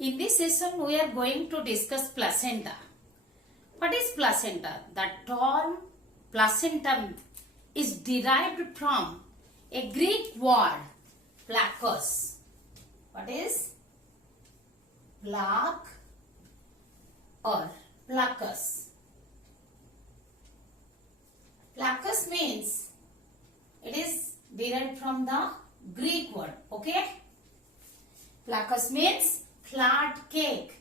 In this session, we are going to discuss placenta. What is placenta? The term placenta is derived from a Greek word, plakos. What is? Plak or plakos. Plakos means it is derived from the Greek word. Okay? Plakos means flat cake.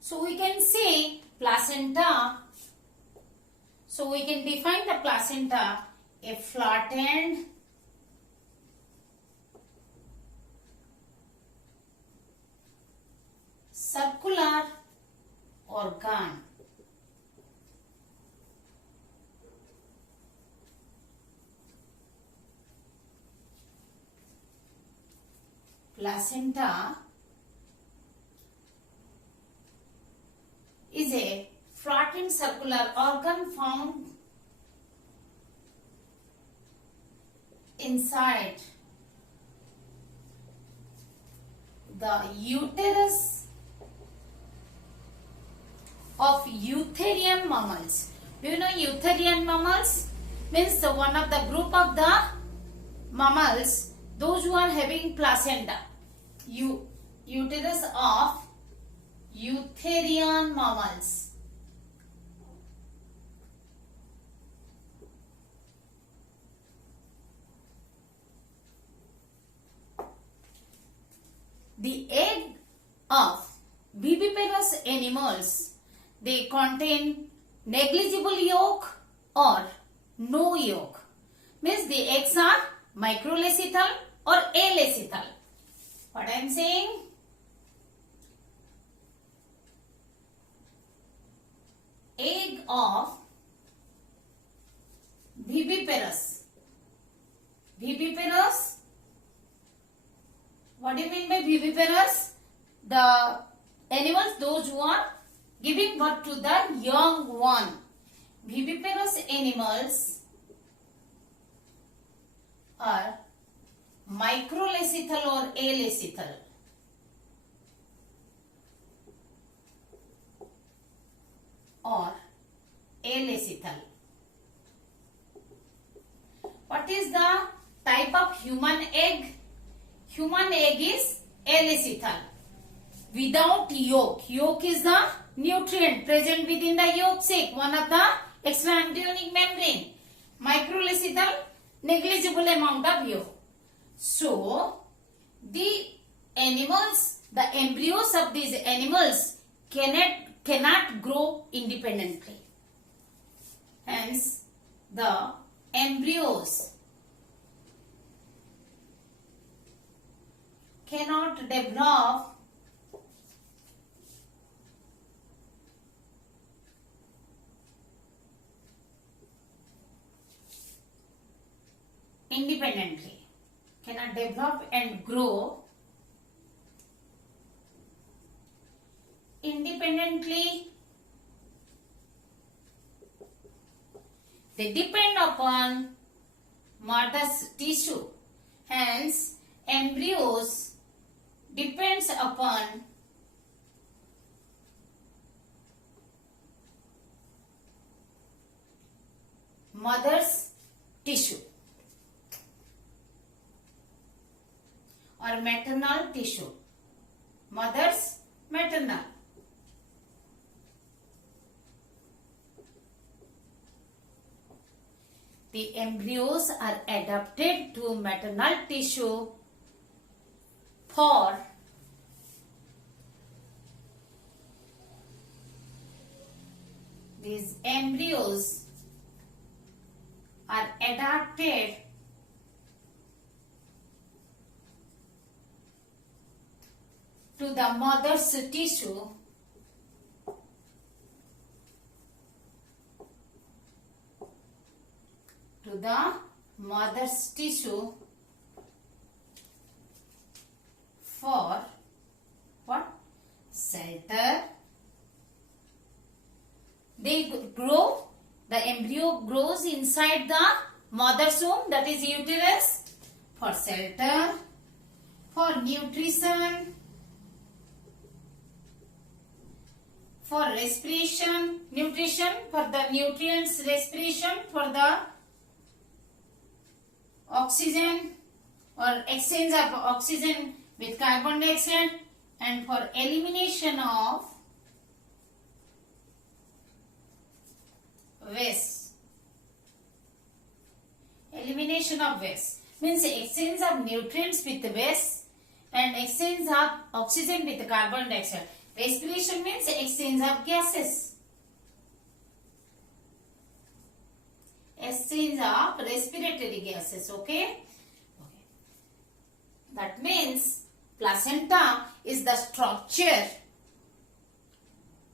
So we can say placenta. So we can define the placenta a flattened circular organ. Placenta is a flattened circular organ found inside the uterus of eutherian mammals. Do you know eutherian mammals? Means the one of the group of the mammals, those who are having placenta. Uterus of eutherian mammals. The egg of viviparous animals, they contain negligible yolk or no yolk. Means the eggs are microlecythal or alecythal. What I am saying? Egg of viviparous. Viviparous. What do you mean by viviparous? The animals, those who are giving birth to the young one. Viviparous animals are microlecythal or alecythal. Or alecythal. What is the type of human egg? Human egg is alecythal. Without yolk. Yolk is the nutrient present within the yolk sac, one of the extra-embryonic membrane. Microlecythal, negligible amount of yolk. So, the animals, the embryos of these animals cannot grow independently. Hence, the embryos cannot develop independently, cannot develop and grow independently. They depend upon mother's tissue. Hence, embryos depends upon mother's tissue or maternal tissue. Mother's maternal. The embryos are adapted to maternal tissue for these embryos are adapted to the mother's tissue for what? Shelter. They the embryo grows inside the mother's womb, that is uterus, for shelter, for nutrition, for respiration, nutrition for the nutrients, respiration for the oxygen or exchange of oxygen with carbon dioxide, and for elimination of waste. Elimination of waste means exchange of nutrients with waste and exchange of oxygen with carbon dioxide. Respiration means exchange of gases. Exchange of respiratory gases. Okay. That means placenta is the structure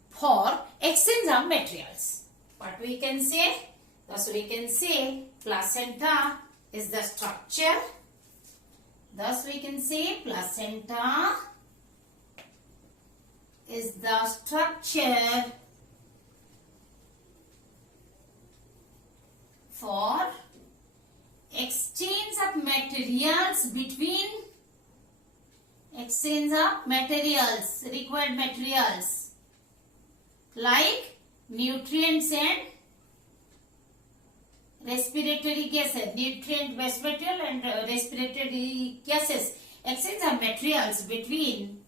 for exchange of materials. What we can say? Thus we can say placenta is the structure. Thus we can say placenta is the structure for exchange of materials between required materials like nutrients and respiratory gases, nutrient waste material and respiratory gases, exchange of materials between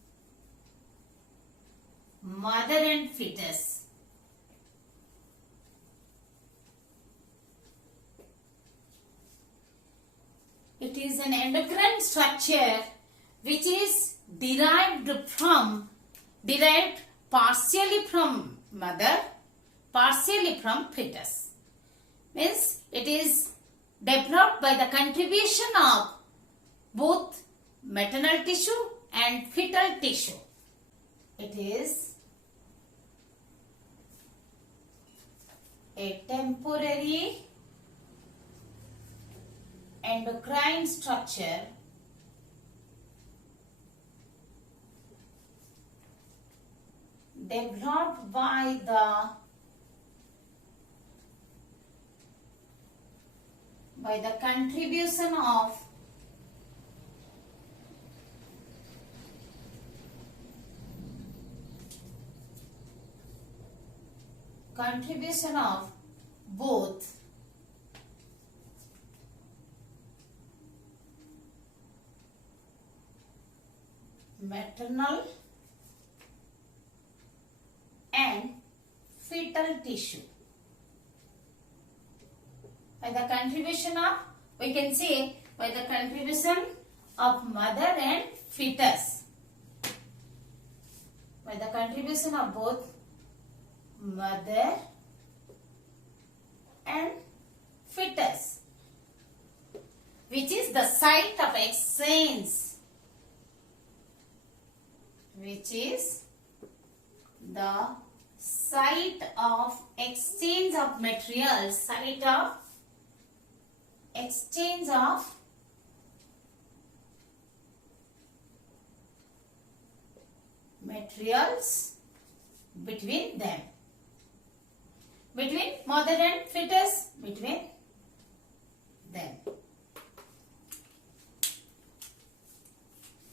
mother and fetus. It is an endocrine structure which is derived partially from mother, partially from fetus. Means it is developed by the contribution of both maternal tissue and fetal tissue. It is a temporary endocrine structure developed by the contribution of both maternal and fetal tissue. By the contribution of, we can say, by the contribution of mother and fetus. By the contribution of both mother and fetus, which is the site of exchange, which is the site of exchange of materials, site of exchange of materials between them, between mother and fetus, between them.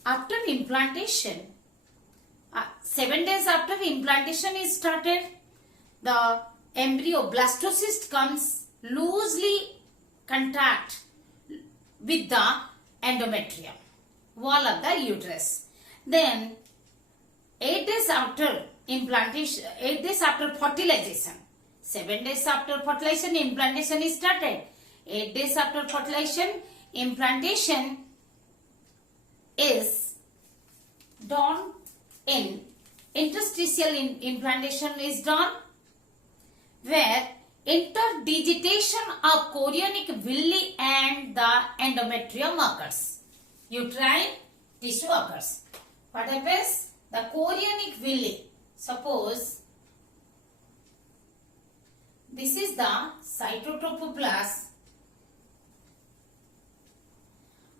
After implantation, 7 days after implantation is started, the embryo blastocyst comes loosely contact with the endometrium wall of the uterus. Then 8 days after implantation, 8 days after fertilization, 7 days after fertilization, implantation is started. 8 days after fertilization, implantation is done in interstitial implantation is done, where interdigitation of chorionic villi and the endometrium occurs. Uterine tissue occurs. What happens? The chorionic villi, suppose this is the cytotrophoblast.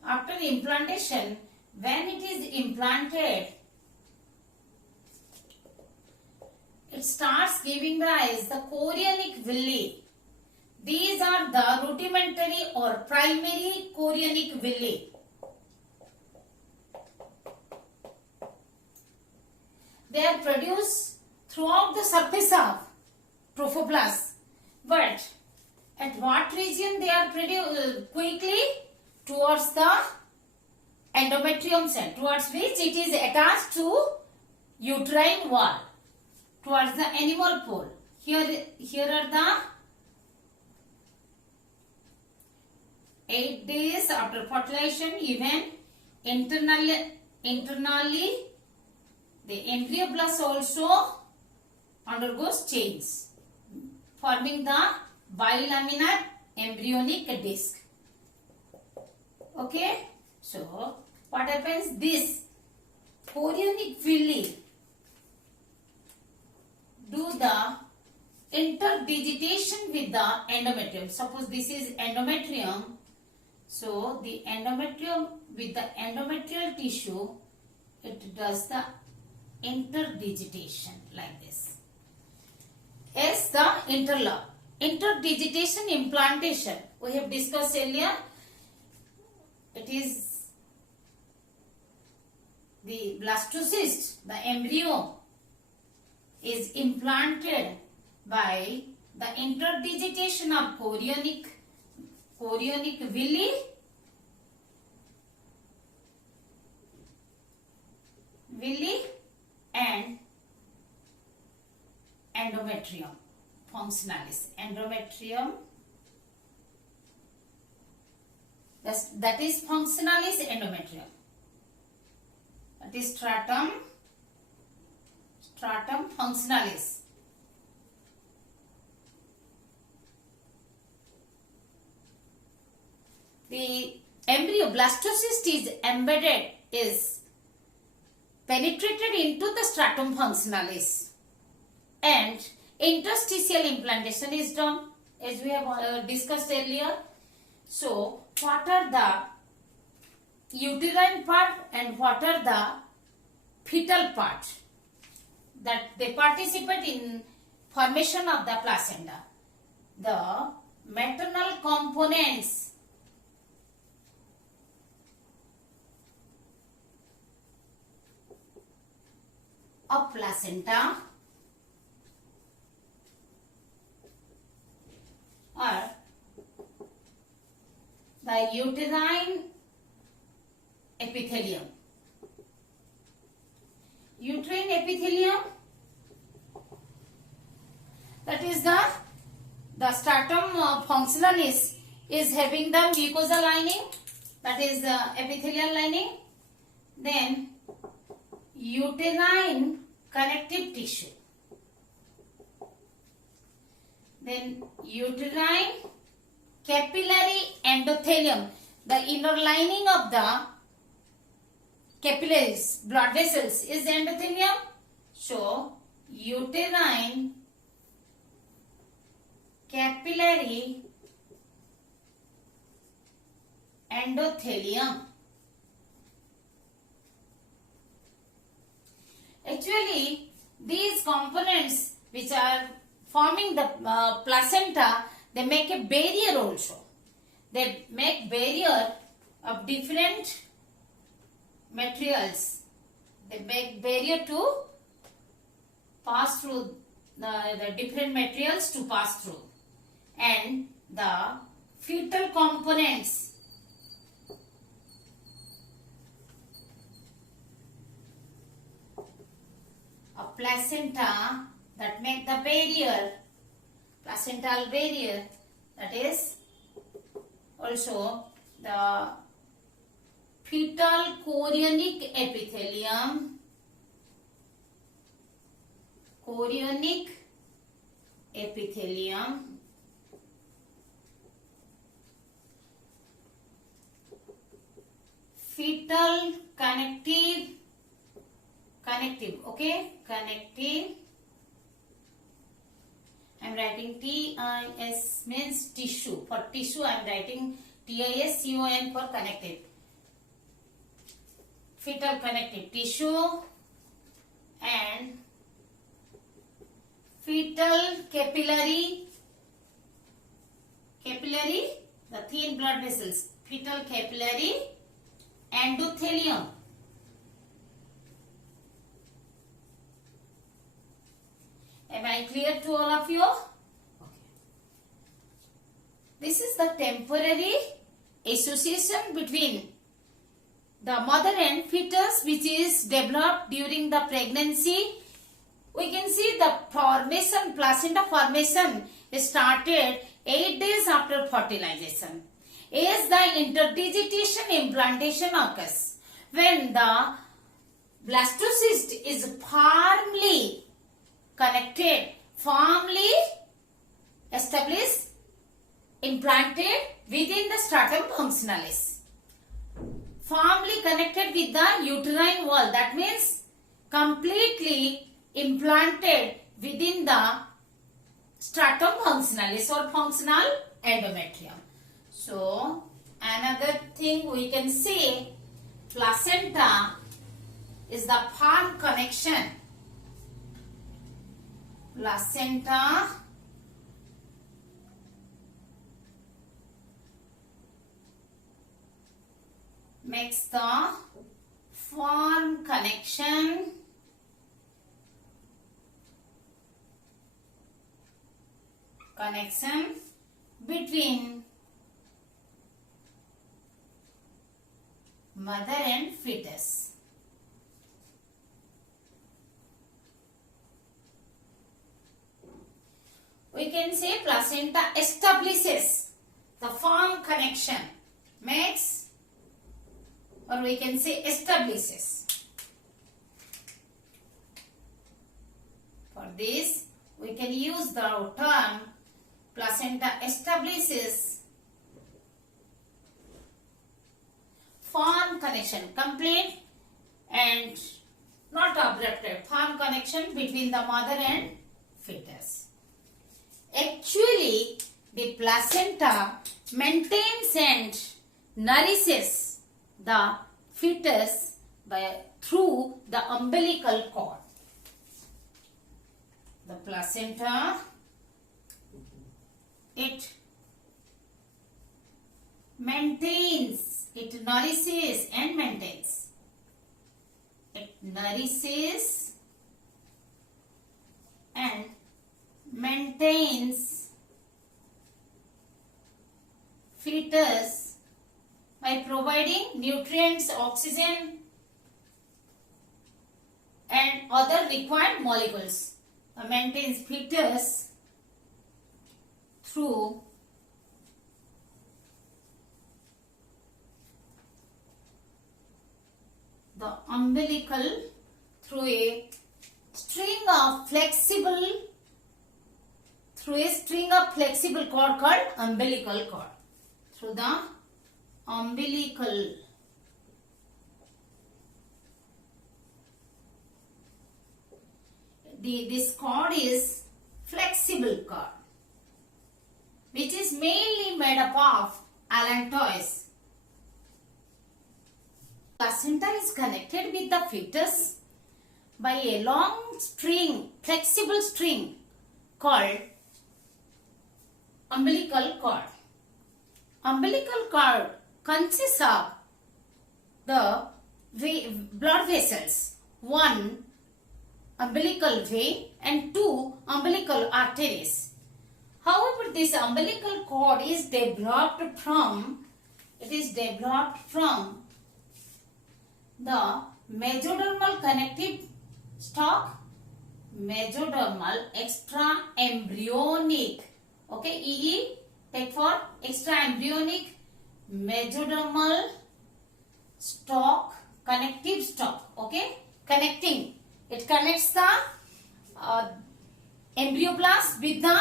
After implantation, when it is implanted, it starts giving rise the chorionic villi. These are the rudimentary or primary chorionic villi. they are produced throughout the surface of trophoblast. But at what region they are produced quickly? Towards the endometrium cell, towards which it is attached to uterine wall, towards the animal pole. Here are the 8 days after fertilization, even internally the embryoblast also undergoes change, forming the bilaminar embryonic disc. Okay, so what happens? This chorionic villi do the interdigitation with the endometrium. Suppose this is endometrium, so the endometrium with the endometrial tissue, it does the interdigitation like this. As the interlock, interdigitation implantation we have discussed earlier. It is the blastocyst, the embryo is implanted by the interdigitation of chorionic villi and endometrium functionalis. Endometrium, that is functionalis endometrium. That is stratum functionalis. The embryo blastocyst is penetrated into the stratum functionalis, and interstitial implantation is done, as we have discussed earlier. So, what are the uterine part and what are the fetal part? That they participate in formation of the placenta. The maternal components of placenta are the uterine epithelium. Uterine epithelium, that is the stratum functionalis is having the mucosal lining, that is the epithelial lining. Then uterine connective tissue. Then uterine capillary endothelium, the inner lining of the capillaries, blood vessels, is the endothelium. So, uterine capillary endothelium. Actually, these components which are forming the placenta, they make a barrier also. They make barrier of different materials. They make barrier to pass through the different materials to pass through. And the fetal components of placenta that make the barrier, placental barrier, that is also the fetal chorionic epithelium, fetal connective, okay, connective. I am writing TIS means tissue. For tissue I am writing TISCON for connective. Fetal connective tissue and fetal capillary, the thin blood vessels, fetal capillary endothelium. Am I clear to all of you? Okay. This is the temporary association between the mother and fetus, which is developed during the pregnancy. We can see the formation, placenta formation started 8 days after fertilization. As the interdigitation implantation occurs, when the blastocyst is firmly connected, firmly established, implanted within the stratum functionalis, firmly connected with the uterine wall, that means completely implanted within the stratum functionalis or functional endometrium. So another thing we can say, placenta is the firm connection. Placenta makes the firm connection between mother and fetus. We can say placenta establishes the firm connection, makes, or we can say establishes. For this, we can use the term placenta establishes firm connection, complete and not abrupted, firm connection between the mother and fetus. Actually, the placenta maintains and nourishes the fetus through the umbilical cord. The placenta, it maintains, it nourishes and maintains. It nourishes and maintains fetus by providing nutrients, oxygen and other required molecules. Maintains fetus through the umbilical, through a string of flexible cord called umbilical cord. Through the umbilical this cord is flexible cord, which is mainly made up of allantois. Placenta is connected with the fetus by a long string, flexible string called umbilical cord. Umbilical cord consists of the blood vessels, one umbilical vein and two umbilical arteries. However, this umbilical cord is developed from the mesodermal connective stalk, mesodermal extra embryonic, okay, EE take for extra embryonic, mesodermal stalk, connective stalk, okay, connecting, it connects the embryoblast with the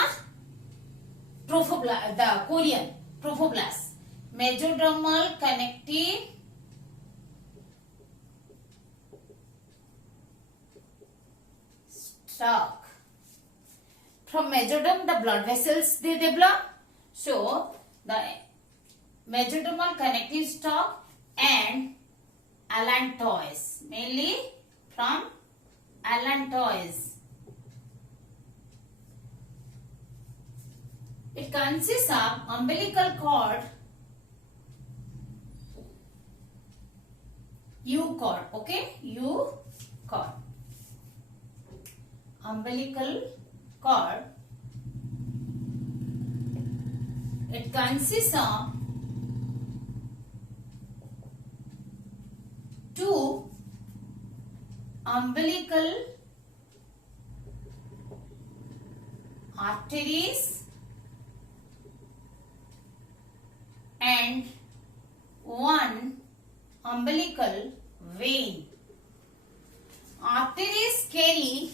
trophoblast, the chorion, trophoblast, mesodermal connective stalk. From mesoderm, the blood vessels they develop. So the mesodermal connective stalk and allantois, mainly from allantois. It consists of umbilical cord, U cord, okay, U cord, umbilical cord. It consists of two umbilical arteries and one umbilical vein. Arteries carry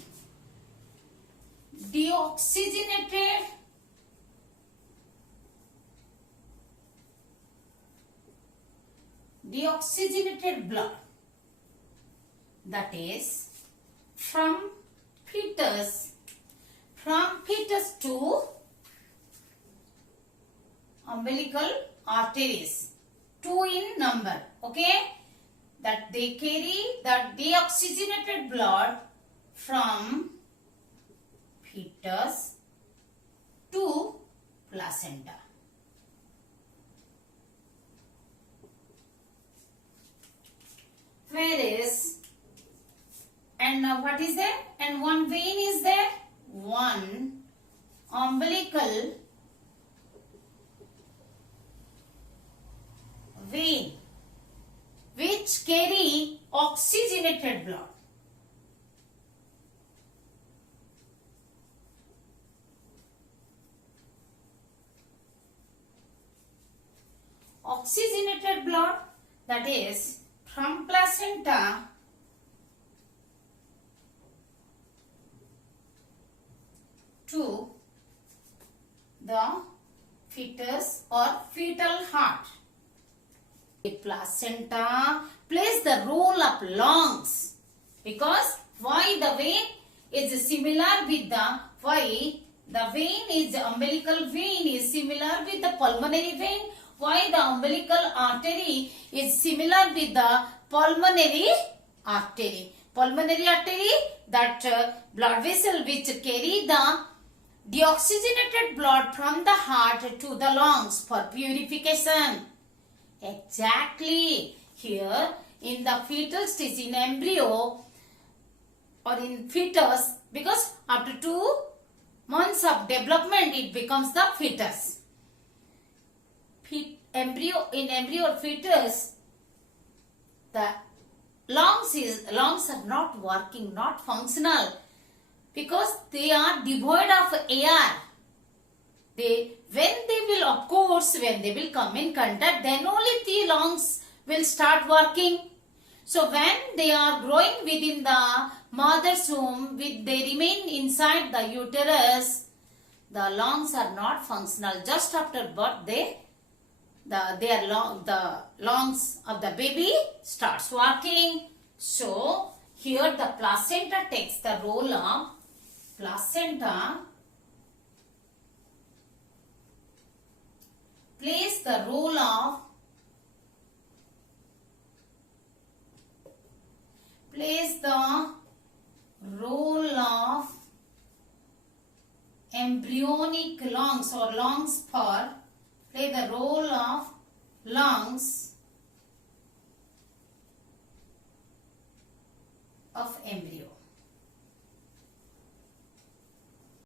deoxygenated blood, that is from fetus to umbilical arteries, two in number, okay, that they carry the deoxygenated blood from fetus to placenta. Where is, and now what is there? And one vein is there, one umbilical vein which carry oxygenated blood. Oxygenated blood, that is from placenta to the fetus or fetal heart. The placenta plays the role of lungs, because why the vein is similar with the, why the vein is, the umbilical vein is similar with the pulmonary vein, why the umbilical artery is similar with the pulmonary artery. Pulmonary artery, that blood vessel which carry the deoxygenated blood from the heart to the lungs for purification. Exactly. Here in the fetal stage, in embryo or in fetus, because after 2 months of development it becomes the fetus. In embryo or fetus, the lungs are not working, not functional, because they are devoid of air. When they will come in contact, then only the lungs will start working. So when they are growing within the mother's womb, they remain inside the uterus, the lungs are not functional. Just after birth, the lungs of the baby starts working. So here the placenta takes the role of, placenta plays the role of embryonic lungs, or lungs for, play the role of lungs of embryo.